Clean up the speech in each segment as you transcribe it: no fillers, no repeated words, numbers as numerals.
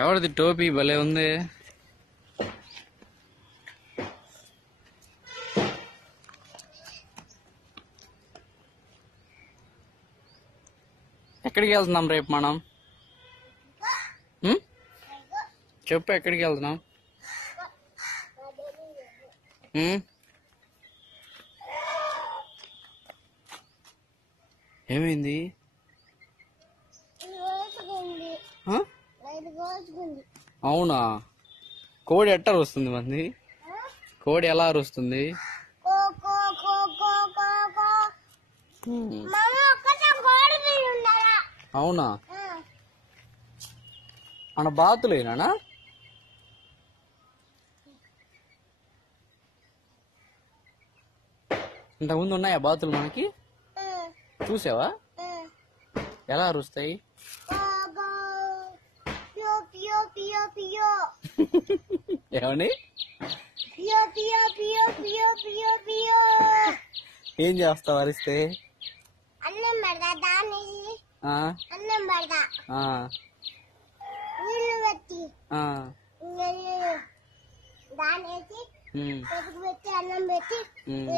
ఎవరిది టోపీ భలే ఉంది. ఎక్కడికి వెళ్తున్నాం రేపు మనం? చెప్పు, ఎక్కడికి వెళ్తున్నాం? ఏమైంది? అవునా? కోడి ఎట్ట అరుస్తుంది మంది? కోడి ఎలా అరుస్తుంది? అవునా? మన బాతులేనా? ఇంతకుముందు ఉన్నాయా బాతులు మనకి? చూసావా ఎలా అరుస్తాయి? ఏమని? ఏం చేస్తావు అరిస్తే? అన్నం పెడతా, దాన్ని అన్నం పెడతా, నీళ్ళు పెట్టి దాన్ని వేసి పెరుగు పెట్టి అన్నం పెట్టి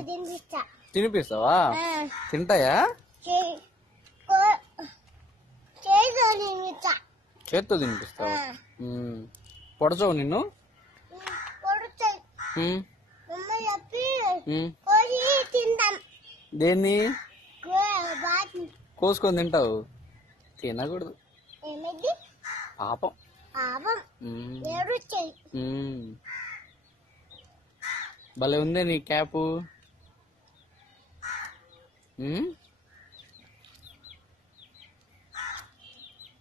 తినిపిస్తా. తినిపిస్తావా? తింటాయా? చేత్తో తినిపిస్తావా? పొడచవు నిన్ను? దేన్ని కోసుకొని తింటావు? తినకూడదు, పాపం. భలే ఉందే నీ క్యాపు.